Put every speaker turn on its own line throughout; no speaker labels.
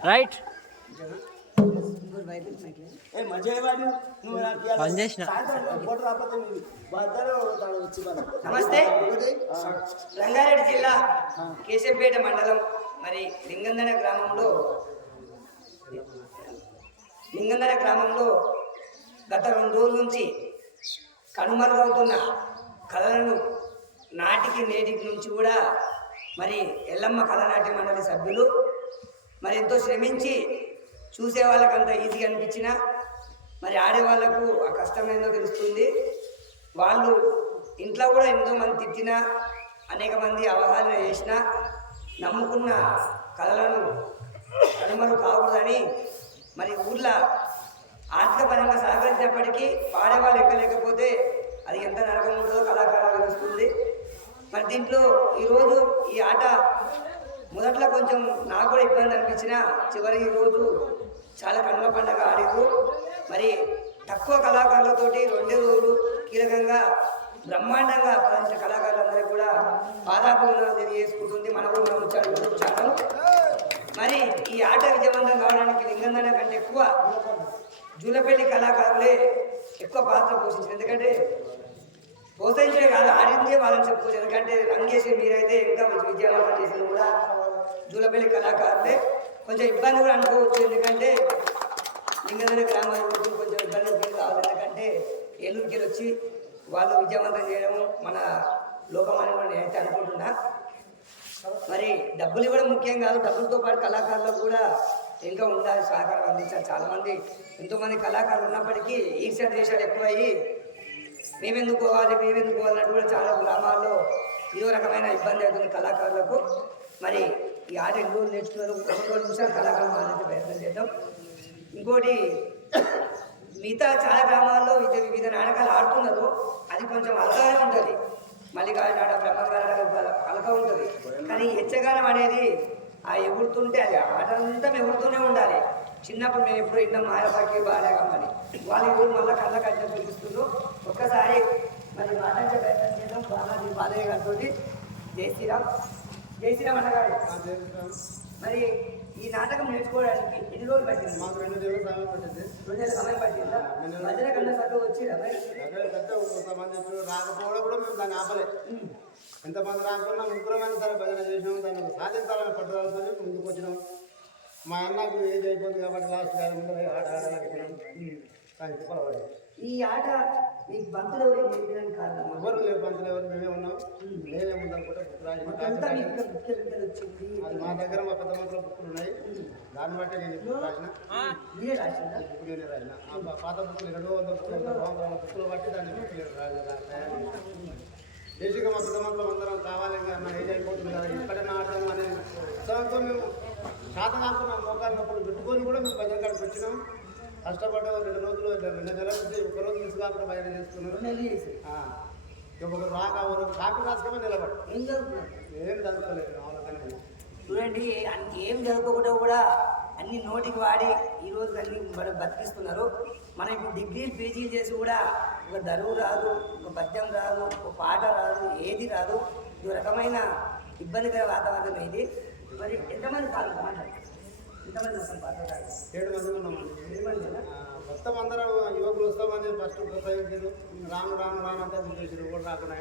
Right.
నమస్తే. రంగారెడ్డి జిల్లా కేశంపేట మండలం మరి లింగందన గ్రామంలో లింగందన గ్రామంలో గత రెండు రోజుల నుంచి కనుమరుగవుతున్న కళలను నాటికి నేటికి నుంచి కూడా మరి ఎల్లమ్మ కళనాట్య మండలి సభ్యులు మరి ఎంతో శ్రమించి చూసే అంత ఈజీగా అనిపించినా మరి ఆడే వాళ్ళకు ఆ కష్టం ఏందో తెలుస్తుంది. వాళ్ళు ఇంట్లో కూడా ఎంతో మంది తిట్టినా అనేక మంది అవగాహన చేసినా నమ్ముకున్న కళలను కనుమరు కాకూడదని మరి ఊర్లో ఆర్థిక పరంగా సహకరించినప్పటికీ పాడేవాళ్ళు ఎక్కలేకపోతే అది ఎంత నరకం ఉంటుందో కళాకారాలు తెలుస్తుంది. మరి దీంట్లో ఈరోజు ఈ ఆట మొదట్లో కొంచెం నాకు కూడా ఇబ్బంది అనిపించిన చివరి రోజు చాలా కనుమ పండగ ఆడారు మరి తక్కువ కళాకారులతోటి రెండే రోజులు కీలకంగా బ్రహ్మాండంగా ప్రపంచ కళాకారులందరూ కూడా పాదాభివందనం తెలియజేసుకుంటుంది మన కూడా ఉంచాడు ఛానల్ మరి ఈ ఆట విజయవంతం కావడానికి లింగందన కంటే ఎక్కువ జూలపల్లి కళాకారులే ఎక్కువ పాత్ర పోషించారు. ఎందుకంటే ప్రోత్సహించే కాదు ఆడిందే వాళ్ళని చెప్పుకోవచ్చు. ఎందుకంటే రంగేసి మీరైతే ఇంకా విజయవంతం చేసింది కూడా. దూలపల్లి కళాకారులే. కొంచెం ఇబ్బంది కూడా అనుకోవచ్చు. ఎందుకంటే లింగదన గ్రామాల గురించి కొంచెం ఇబ్బంది కావాలి ఎందుకంటే ఏలూరుకి వచ్చి వాళ్ళు విద్యావంతం చేయడం మన లోకమాని కూడా నేనైతే అనుకుంటున్నా. మరి డబ్బులు ఇవ్వడం ముఖ్యం కాదు. డబ్బులతో పాటు కళాకారులకు కూడా ఇంకా ఉండాలి సహకారం అందించాలి. చాలామంది ఎంతోమంది కళాకారులు ఉన్నప్పటికీ ఈర్ష్య దేశాలు ఎక్కువయ్యి మేమెందుకు పోవాలి మేమెందుకు పోవాలి కూడా చాలా గ్రామాల్లో ఏదో రకమైన ఇబ్బంది అవుతుంది కళాకారులకు. మరి ఈ ఆట ఎన్ని రోజులు నేర్చుకున్నారు ఒక రెండు నిమిషాలు కళాకారులు మానేసే ప్రయత్నం చేద్దాం. ఇంకోటి మిగతా చాలా గ్రామాల్లో వివిధ వివిధ నాటకాలు ఆడుతున్నారు. అది కొంచెం అలగానే ఉంటుంది. మల్లికాయ నాట బ్రహ్మగారు అలక ఉంటుంది. కానీ యక్షగానం అనేది ఆ ఎగురుతుంటే అది ఆటంతా ఎగురుతూనే ఉండాలి. చిన్నప్పుడు మేము ఎప్పుడు విన్నాం మాయపాకి కమ్మని వాళ్ళు ఎవరు మళ్ళీ కళ్ళ కట్టిన చూపిస్తుండ్రు. ఒక్కసారి మరి మాట్లాడే ప్రయత్నం చేద్దాం. బాలాజీ బాలయ్య గారితో జై శ్రీరామ్. జై శ్రీరామ్ అన్నగారు. మరి ఈ నాటకం నేర్చుకోవడానికి ఎన్ని రోజులు పట్టింది?
మాకు రెండు రోజులు సమయం పట్టింది.
రెండు నెలల సమయం పట్టిందా? మధ్యలో కన్నా
దగ్గర పెద్ద కొంతమంది రాకపోవడం కూడా మేము దాన్ని ఆపలే. ఎంతమంది రాకుండా ముగ్గురమైన సరే భజన చేసినాం. దాన్ని సాధించాలని పట్టుదలతో ముందుకు వచ్చినాం. మా అన్నకు ఏజ్ అయిపోయింది కాబట్టి లాస్ట్ గారి ముందు ఆట ఆడాలనుకున్నాం కానీ
ఈ ఆట మీకు బంతులు ఎవరు నేర్పించడానికి కారణం
ఎవరు లేరు పంతులు ఎవరు? మేమే ఉన్నాం.
విద్యలు వచ్చింది.
అది మా దగ్గర మా పెద్ద మంత్రుల బుక్కులు ఉన్నాయి. దాన్ని బట్టి నేను ఇప్పుడు రాసిన. నేనే రాసిన. పాత బుక్కులు రెండు వందల బుక్కులు బుక్కులు బట్టి దాన్ని. బేసిక్గా మా పెద్ద మంత్రులు అందరం కావాలి నా ఏజ్ అయిపోతుంది కదా. ఇక్కడ ఆడడం అనేది. ఉత్సాహంతో మేము శాతం అనుకున్నాం మోకాలు పెట్టుకొని కూడా మేము భజన కాడికి వచ్చినాం. కష్టపడ్డాం రెండు రోజులు రెండు నెలల నుంచి ఒక రోజు మిస్ కాకుండా భజన చేసుకున్నాం
రెండు నెలలు చేసి
ఆ, ఇంకొకరు రాక ఒకరు కాపీ రాసుకొని నిలబడి
ఏం చదువుతున్నారు
ఏం చదువుకోలేదు ఉన్నాం.
చూడండి అన్ని ఏం చదువుకోకుండా కూడా అన్ని నోటికి వాడి ఈ రోజు అన్ని బ- బతికిస్తున్నారు. మనం ఇప్పుడు డిగ్రీలు పీజీలు చేసి కూడా ఒక దరువు రాదు ఒక పద్యం రాదు ఒక పాట రాదు ఏది రాదు. ఒక రకమైన ఇబ్బందికర వాతావరణం ఇది. మరి ఎంతమంది పాల్గొన్నారు?
ఏడు మంది ఉన్నామండి. మొత్తం అందరం యువకులు వస్తామని ఫస్ట్ ప్రోత్సహించారు. రాను రాను రాను అంతా చేసారు కూడా రాకుండా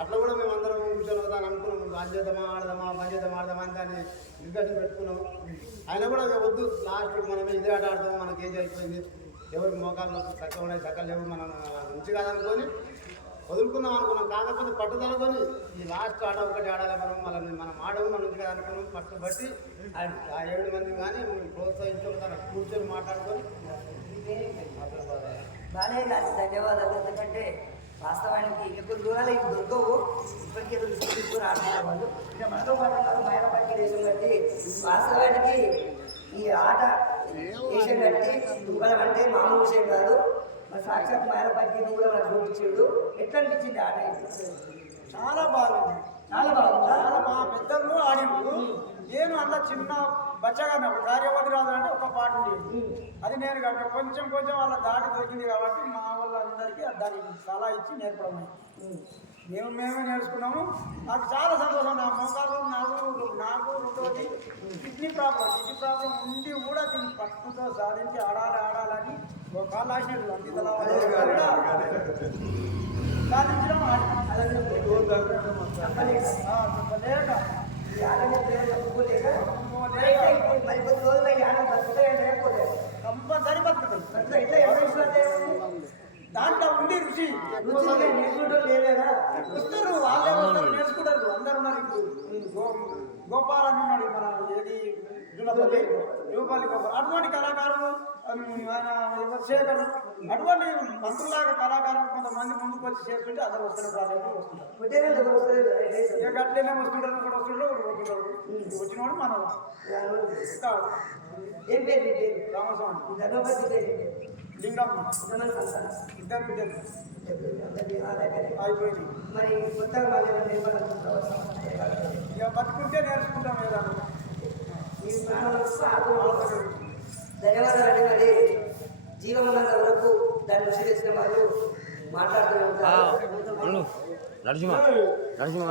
అట్లా కూడా మేము అందరం కూర్చొని వద్దాం అనుకున్నాం బాధ్యతమా ఆడదామా బాధ్యతమా ఆడదామా అని దాన్ని డిస్కషన్ పెట్టుకున్నాం ఆయన కూడా ఇక వద్దు. లాస్ట్ మనం ఇదే ఆట ఆడదాం మనకి ఏం అయిపోయింది ఎవరికి మోకాళ్ళు చక్కగా ఉన్నాయి చక్కగా లేవు. మనం మంచి కాదనుకొని వదులుకుందాం అనుకున్నాం. కాకపోతే పట్టుదలతోని ఈ లాస్ట్ ఆట ఒకటి ఆడాలి మనం. మనం మనం ఆడము మనం ఇక్కడ అనుకున్నాం. పట్టుబట్టి ఆ ఏడు మంది కానీ ప్రోత్సహించుకుని తన కూర్చొని మాట్లాడుకొని
బాలయ్య గారి ధన్యవాదాలు. ఎందుకంటే వాస్తవానికి ఎక్కువ దూరాలు ఇవి దొరకవు. ఇప్పటికే తీసుకుని ఆడుతున్నారు వాళ్ళు. ఇక మనతో పాటు ఉన్నారు దేశం బట్టి వాస్తవానికి ఈ ఆట దేశం బట్టి దుబ్బలం అంటే మామూలు విషయం కాదు. సాక్షాత్ మైనపల్లి కూడా మనకు చూపించాడు. ఎట్లా అనిపించింది ఆట?
చాలా బాగుంది.
చాలా బాగుందా?
చాలా మా పెద్దలు ఆడిండు నేను అలా చిన్న బచ్చగా కార్యవతి రాదు అంటే ఒక పాట ఉండేది అది నేను కాబట్టి కొంచెం కొంచెం వాళ్ళ దాడి దొరికింది కాబట్టి మా వాళ్ళందరికీ దానికి సలహా ఇచ్చి నేర్పడం.
మేము మేమే నేర్చుకున్నాము. నాకు చాలా సంతోషం. నా మోకాలు నాకు నాకు రెండోది కిడ్నీ ప్రాబ్లం. కిడ్నీ ప్రాబ్లం ఉండి కూడా దీన్ని పట్టుతో సాధించి ఆడాలి ఆడాలని కంపల్సరీ బతుకుతుంది దాంట్లో ఉండి రుచి
లేదా
వస్తారు వాళ్ళే వస్తారు నేర్చుకుంటారు అందరు ఉన్నారు ఇప్పుడు. గోపాల్ అని ఉన్నాడు మన ఏది? జులపల్లి యువపల్లి గోపాల్ అటువంటి కళాకారులు ఆయన శేఖర్ అటువంటి మంత్రులాగా కళాకారులు కొంతమంది ముందుకు వచ్చి చేస్తుంటే అందరూ వస్తున్నారు ప్రాధాన్యత. ఇక గట్లనే వస్తుంటారు కూడా వస్తుంటారు పోతుంటారు వచ్చినవాడు మనం
ఏం పేరు
రామస్వామి.
పేరు?
లింగమ్మ? ఇద్దరు బిడ్డలు. అయిపోయింది.
మరి కొత్తగా.
ఇక బతుకుంటే నేర్చుకుంటాం ఏదన్నా
ప్రాణంలో సాగు ధన్యవాదాలండి జీవం ఉన్నంత వరకు దాన్ని తెచ్చిన వాళ్ళు మాట్లాడుతూ ఉంటారు
నరసింహ నరసింహ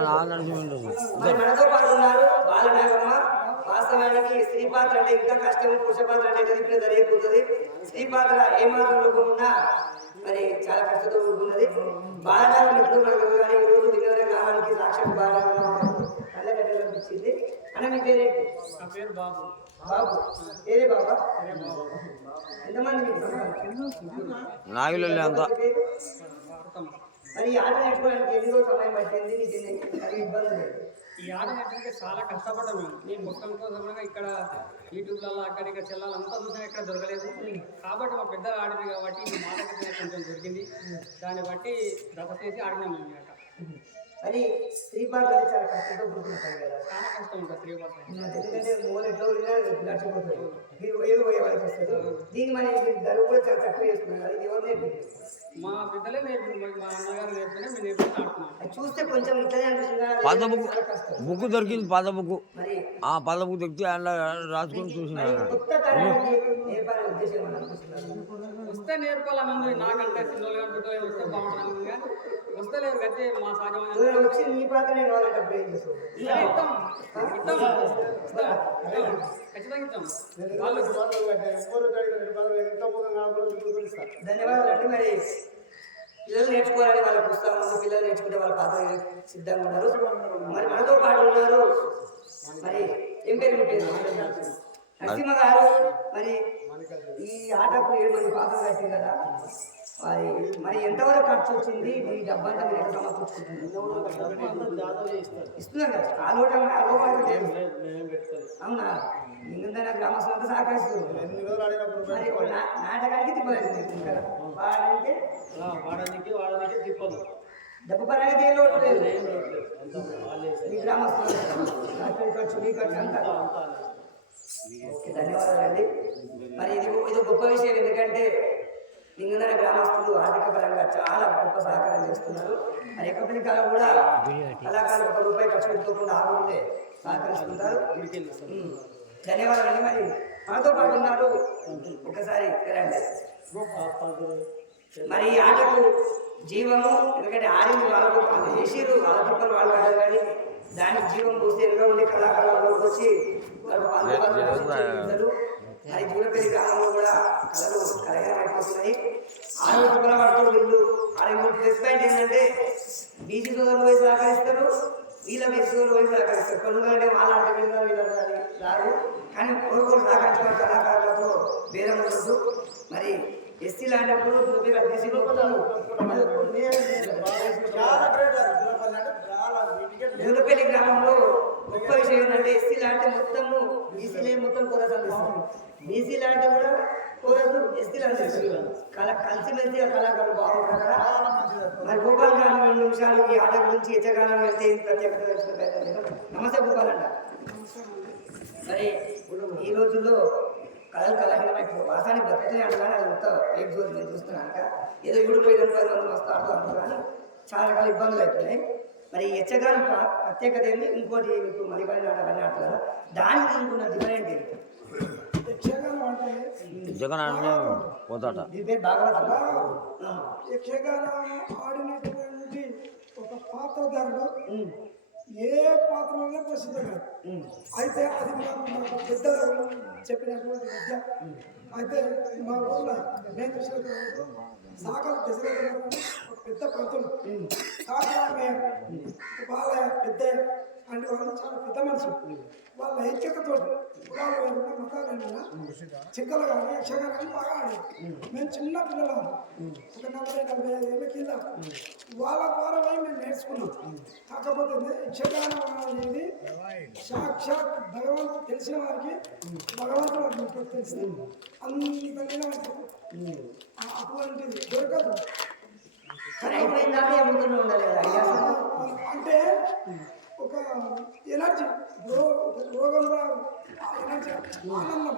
బాలనాగమ్మ. వాస్తవానికి స్త్రీ పాత్ర అంటే ఇంకా కష్టం పురుష పాత్ర అంటే జరిగిపోతుంది స్త్రీ పాత్ర రూపం ఉన్నా మరి చాలా కష్టంతో కూడుకున్నది బాలనాగం ఎప్పుడు మనకు కానీ వినోద సాక్షాత్ బాలనాగమ్మ. కళ్ళగడ్డలు అన్న మీ పేరేంటి
నా పేరు బాబు.
బాబు. ఏదే బాబా? ఎంతమంది మీకు
అంతా.
మరి ఈ ఆట నేర్చుకోవడానికి ఎన్ని రోజులు సమయం పట్టింది? నీకు అది ఇబ్బంది లేదు.
ఈ ఆట నేర్చుకుంటే చాలా కష్టపడ్డాను మేము. నేను పుస్తకం కోసం కూడా ఇక్కడ యూట్యూబ్లలో అక్కడ ఇక్కడ చెల్లాలి అంతా చూసినా ఇక్కడ దొరకలేదు. కాబట్టి మా పెద్ద ఆడింది కాబట్టి మాట కొంచెం దొరికింది దాన్ని బట్టి దశ చేసి ఆడినాం మేము ఆట.
మరి స్త్రీ పాత్రలు చాలా కష్టంతో కూడుకుంటాయి కదా.
చాలా కష్టం ఉంటుంది స్త్రీ పాత్ర
ఎందుకంటే మూల ఎట్లా ఉడినా నడిచిపోతుంది మీరు ఏదో పోయే వాళ్ళకి వస్తుంది దీన్ని మన ధర కూడా చాలా తక్కువ చేసుకున్నారు ఇది ఎవరు నేర్పించారు?
మా పెద్దలే నేర్పి మా అన్నగారు నేర్పితే మేము నేర్పితే ఆడుతున్నాం
అది చూస్తే కొంచెం ఇట్లనే అనిపిస్తుంది అది
బుక్ దొరికింది పాత బుక్
మరి
ఆ బుక్ తెచ్చి అందులో రాసుకొని చూసిన
మరి కొత్త తరానికి నేర్పాలనే ఉద్దేశం ఏమన్నా అనిపిస్తున్నారు
వస్తే నేర్పాలని చిన్నోళ్ళు కానీ పెద్దోళ్ళు వస్తే బాగుంటుంది కానీ మా సహజమైన
వచ్చి నీ.
ఖచ్చితంగా ఇస్తాం. వాళ్ళు
ధన్యవాదాలు అండి మరి. పిల్లలు నేర్చుకోవాలని వాళ్ళ పుస్తకం ఉంది. పిల్లలు నేర్చుకుంటే వాళ్ళ పాత్ర సిద్ధంగా ఉన్నారు. మరి మనతో పాటు ఉన్నారు. మరి ఏం పేరు నరసింహ గారు. మరి ఈ ఆటకు ఏడు మంది కట్టారు కదా. మరి మరి ఎంతవరకు ఖర్చు వచ్చింది? ఈ డబ్బంతా మీరు ఎట్లా సమకూర్చుకుంటున్నారు? ఇస్తున్నారు కదా? ఆ లోట ఆ లోపల లేదు. అవునా? సహకరిస్తున్నారు
ఎన్ని రోజులు ఆడినప్పుడు
మరి నా- నాటకానికి తిప్పలేదు కదా వాడంటే?
వాడడానికి వాడడానికి తిప్పదు.
డబ్బు పరంగా దేని లోటు లేదు. మీ గ్రామస్తులు ఖర్చు మీ ఖర్చు అంతా. ధన్యవాదాలండి. మరి ఇది ఇది గొప్ప విషయం. ఎందుకంటే లింగనగర గ్రామస్తులు ఆర్థిక పరంగా చాలా గొప్ప సహకారం చేస్తున్నారు. మరి ఎక్కడి కాలం కూడా కళాకారులు ఒక రూపాయి ఖర్చు పెట్టుకోకుండా ఆ ఊళ్ళే సహకరిస్తుంటారు ఉమ్. ధన్యవాదాలండి మరి. మనతో పాటు ఉన్నారు ఒకసారి రండి. మరి ఈ ఆటకు జీవము ఎందుకంటే ఆడింది వాళ్ళకు వాళ్ళు చేసిరు వాళ్ళ తిప్పలు వాళ్ళు పడ్డారు కానీ దానికి జీవం పూస్తే ఎన్నో ఉండే కళాకారులు వచ్చి వాళ్ళు పాల్గొన్నారు. మరి కాలంలో కూడా కళలు కలగబడిపోతున్నాయి ఆరు తిప్పల పడుతూ వీళ్ళు ఆడ మూడు ప్లస్ పాయింట్ ఏంటంటే బీసీ సోదరులు పోయి సహకరిస్తారు వీళ్ళ బీసీ సోదరులు పోయి సహకరిస్తారు. కొనుగోలు వాళ్ళ ఆట వీళ్ళ వీళ్ళ రాదు. కానీ కోరుకోరు సహకరించిన కళాకారులతో భేదం ఉండదు. మరి ఎస్సీ లాంటప్పుడు
జులపల్లి
గ్రామంలో గొప్ప విషయం ఏంటంటే ఎస్సీ లాంటి మొత్తము బీసీలే మొత్తం కోరస్ అందిస్తారు బీసీ లాంటి కూడా కోరసు ఎస్సీ లాంటి కళ కలిసిమెలిసి ఆ కళాకారులు బాగుంటారు కదా. మరి గోపాల్ గారు రెండు నిమిషాలు ఈ ఆట గురించి యక్షగానం వెళ్తే ప్రత్యేకత. నమస్తే గోపాల్ అంట మరి ఈ రోజుల్లో కళలు కళాహీనమైపోయి వాసాన్ని బ్రతుకుతూనే అంటారు అది మొత్తం ఏం చూసి నేను చూస్తున్నాను ఏదో ఇప్పుడు పోయి రెండు పది మంది వస్తూ ఆడుతూ కానీ చాలా రకాల ఇబ్బందులు అవుతున్నాయి. మరి ఈ యక్షగానం ప్ర- ప్రత్యేకత ఏంది? ఇంకోటి ఇప్పుడు మలిపల్లి నాటకాలు అన్నీ ఆడుతున్నారు కదా దానికి ఇంకున్న డిఫరెంట్ ఏంటి?
యక్షగానం
పోతాట.
యక్షగానం ఆడినటువంటి
ఒక పాత్రధారుడు ఏ పాత్రలోనే ప్రసిద్ధంగా అయితే అది మాకు మాకు పెద్దలు చెప్పినటువంటి విద్య. అయితే మా ఊళ్ళో నేను చూసినటువంటి సాగర్ దశరథ పెద్ద పంతులు. కాకరామే వాళ్ళ పెద్ద అంటే వాళ్ళు చాలా పెద్ద మనుషులు. వాళ్ళ ఐక్యతతో వాళ్ళు ఎవరైనా మతాలైనా చిక్కలు కానీ యక్షగా కానీ బాగా ఆడారు మేము చిన్న పిల్లలం ఒక నలభై నలభై ఐదు ఏళ్ళ కింద వాళ్ళ ద్వారా మేము నేర్చుకున్నాం కాకపోతే ఇది యక్షగానం అనేది సాక్షాత్ భగవంతుడు తెలిసిన వారికి భగవంతుడు అన్నట్టు తెలిసింది అంత నీలవంతం. అటువంటిది దొరకదు అంటే ఒక ఎనర్జీ రో ఎనర్జీ ఆనందం.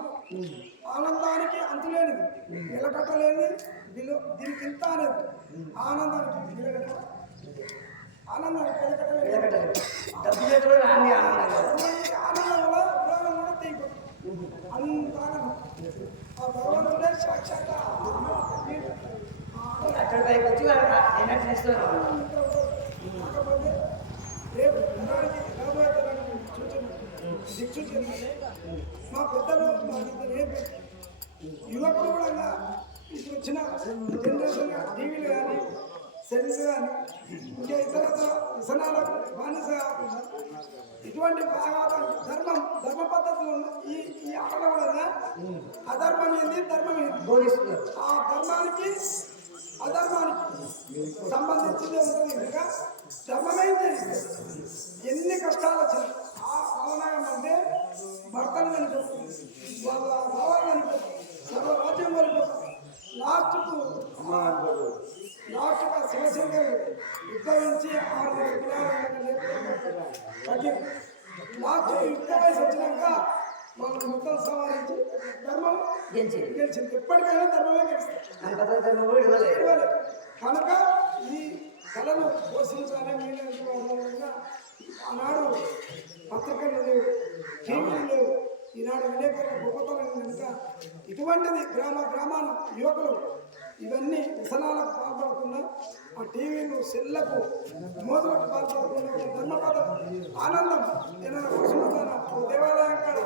ఆనందానికి అంతులేనిది నిలకట్టలేనిది విలు దీనికి ఇంత అనేది. ఆనందానికి నిలకట్ట ఆనందానికి
ఆనందం.
వల్ల కూడా అంత ఆనందం. ఆ భగవంతుడే సాక్షాత్
అక్కడ పైకి వచ్చి వాళ్ళకి ఎనర్జీ ఇస్తున్నారు
కాకపోతే రేపు అందరికీ రాబోయే తరానికి సూచన దిక్సూచన మా పెద్దలు మా పెద్దలు ఏం యువకులు కూడా ఇప్పుడు వచ్చిన జనరేషన్ టీవీలు కానీ సెల్స్ కానీ ఇంకా ఇతర వ్యసనాల బానిస ఇటువంటి భాగాలు ధర్మం ధర్మ పద్ధతులు ఉన్న ఈ ఈ ఆటల వలన అధర్మం ఏంది ధర్మం ఏంది
బోధిస్తున్నారు
ఆ ధర్మానికి అధర్మానికి సంబంధించింది ఉంటుంది కనుక ధర్మమైంది ఎన్ని కష్టాలు వచ్చినా అంటే భర్తలు వెళ్ళిపోతుంది వాళ్ళ భావాలు వెళ్ళిపోతుంది సర్వరాజ్యం లాస్ట్కు లాస్ట్కు ఆ శివశంకర్ ఉద్భవించి ఆరు కిలోమీటర్ల లాస్ట్ యుద్ధ వయసు వచ్చినాక వాళ్ళు మొత్తం సవారించి ధర్మం
గెలిచింది.
ఎప్పటికైనా ధర్మమే ఇవ్వాలి. కనుక ఈ కళను పోషించాలని నేను ఆనాడు పత్రికలు టీవీలు ఈనాడు విలేకరుల గొప్పతనం కనుక ఇటువంటిది గ్రామ గ్రామాల యువకులు ఇవన్నీ వ్యసనాలకు పాల్పడకుండా ఆ టీవీలు సెల్లకు మోదులకు పాల్పడకుండా ధర్మపద ఆనందం ఏదైనా వసూలుతాన ఒక దేవాలయం కాడ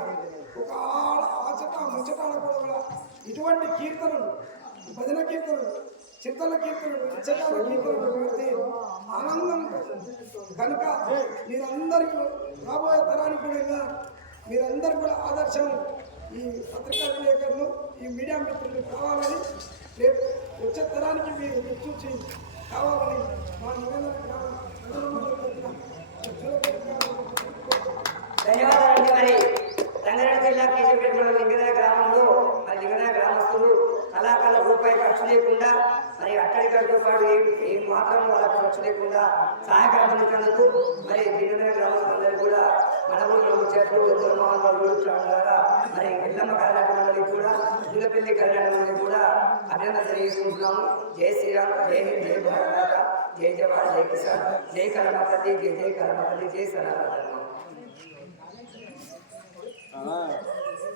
ఒక ఆడ ఆచట ముచ్చటాల కూడా ఇటువంటి కీర్తనలు భజన కీర్తనలు చిత్తల కీర్తనలు చిత్తల కీర్తనలు పెడితే ఆనందం కనుక మీరందరికీ రాబోయే తరానికి కూడా మీరందరూ కూడా ఆదర్శం ఈ పత్రికా విలేకరులు ఈ మీడియా మిత్రులు కావాలని రేపు వచ్చే తరానికి మీరు చూసి కావాలని మా నివేదన
ధన్యవాదాలండి మరి రంగారెడ్డి జిల్లా కేశవపేట మండలం లింగనాయ గ్రామంలో మరి లింగనాయ గ్రామస్తులు కళాకాల రూపాయి ఖర్చు లేకుండా మరి అక్కడికడితో పాటు ఏం మాత్రం వాళ్ళకు ఖర్చు లేకుండా సహాయకరం మరి భిన్నమైన గ్రామస్తులందరూ కూడా మనవులు చెట్లు ఇద్దరు మామూలు ద్వారా మరి ఎల్లమ్మ కళ్యాణి కూడా పిల్లపల్లి కళ్యాణి కూడా అభినందన తెలియజేసుకుంటున్నాము. జై శ్రీరామ్ జై హింద్ జై భారత జై జవాన్ జై కిసాన్ జై కలమ జై జై కలమ జై సనాతన